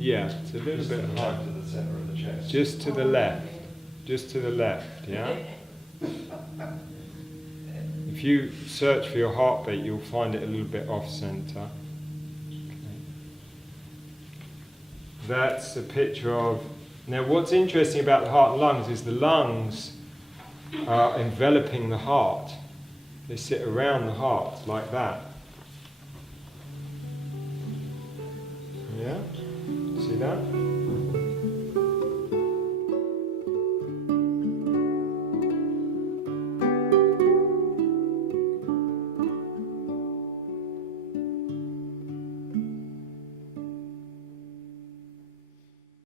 Yeah, it's a little bit high. To the center of the chest. Just to the left. Just to the left, yeah? If you search for your heartbeat, you'll find it a little bit off-center. Okay. That's a picture of... Now, what's interesting about the heart and lungs is the lungs are enveloping the heart. They sit around the heart like that. Yeah? See that?